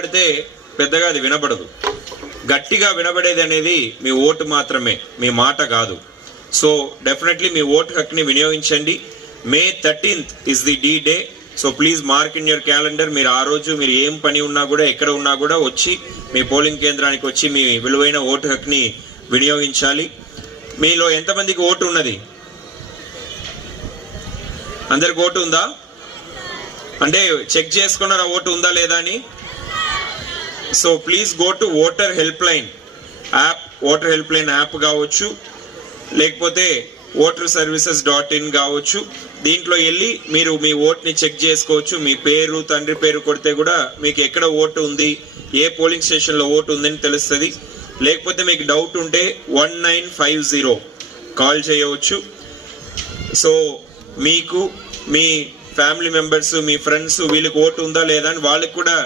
మాట్లాడితే పెద్దగా అది వినబడదు. గట్టిగా వినబడేది అనేది మీ ఓటు మాత్రమే, మీ మాట కాదు. సో డెఫినెట్లీ మీ ఓటు హక్కుని వినియోగించండి. May 13th is the D-Day. So please mark in your calendar. మీరు ఆ రోజు మీరు ఏం పని ఉన్నా కూడా, ఎక్కడ ఉన్నా కూడా వచ్చి మీ పోలింగ్ కేంద్రానికి వచ్చి మీ విలువైన ఓటు హక్కుని వినియోగించాలి. మీలో ఎంతమందికి ఓటు ఉన్నది? అందరికి ఓటు ఉందా? అంటే చెక్ చేసుకున్నారా ఓటు ఉందా లేదా అని? So please go to voter help line app. Voter help line app కావచ్చు, లేకపోతే votersservices.in కావచ్చు. దీంట్లో వెళ్ళి మీరు మీ ఓట్ని చెక్ చేసుకోవచ్చు. మీ పేరు, తండ్రి పేరు కొడితే కూడా మీకు ఎక్కడ ఓటు ఉంది, ఏ పోలింగ్ స్టేషన్లో ఓటు ఉందని తెలుస్తుంది. లేకపోతే మీకు డౌట్ ఉంటే 1950 కాల్ చేయవచ్చు. సో మీకు మీ ఫ్యామిలీ మెంబర్స్, మీ ఫ్రెండ్స్ వీళ్ళకి ఓటు ఉందా లేదా అని వాళ్ళకి కూడా